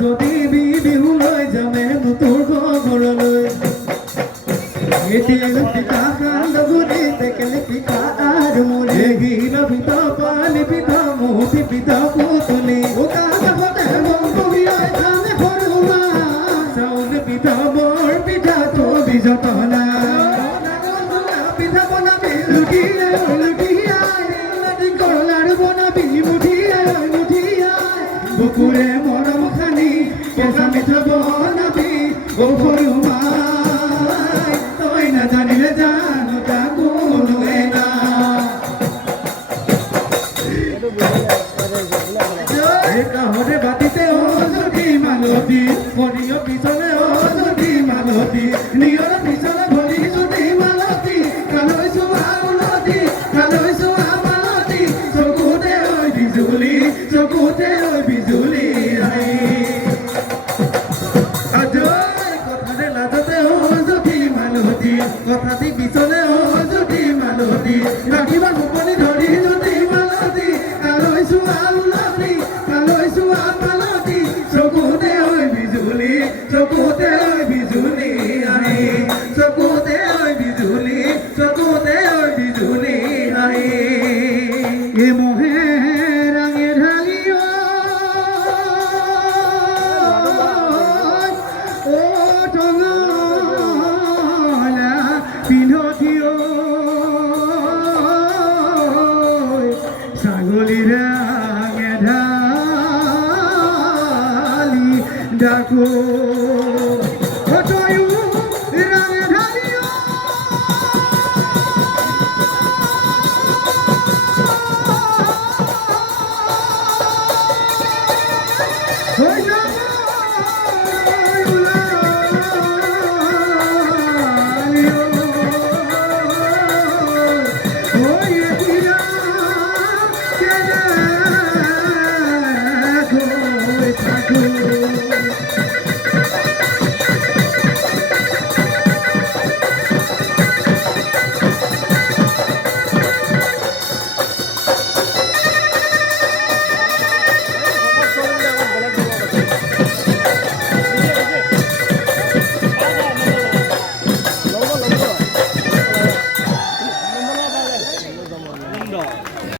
যদি বিহুলৈ যামে তোৰ ঘৰলৈ এতিয়া পিঠা কান্দগুৰি টেকেলি পিঠা আৰু মুড়ি ঘিল পিঠা পানী পিঠা মুঠি পিঠা পুতলি চাউল পিঠা বৰ পিঠা তো বিজতনা পিঠা বনাবি লুটিয়াই লুটিয়াই লাড়ু বনাবি মুঠিয়াই মুঠিয়াই বুকুৰে মৰম খানি কেঁচা মিঠা বনাবি সৰু মাই তই নাজানিলে জানো তা কোনোৱে না কাহৰে বাতিতে অজতি মালতী মণিয় পিছলে অজতি মালতী নিয়ৰ পিছলে ভৰি যদি মালতী কালৈছো আউলতী কালৈছো আমালতী চকুতে ঐ বিজুলী চকুতে ঐ বিজুলী আই আজৈ কথাৰে লাজতে অজতি মালতী কথাটি পিছলে অজতি মালতী ৰাখিবা গোপনি ধৰি যদি মালতী কালৈছো আউলতী কালৈছো আমালতী চকুতে ঐ বিজুলী চকুতে ঐ বিজুলী আই চকুতে ঐ বিজুলী চকুতে ঐ বিজুলী আই এ মোহে ৰাঙে ঢালিও ও টঙলা পিন্ধঠিও ছাগলী ৰাঙে ঢালি ডাকো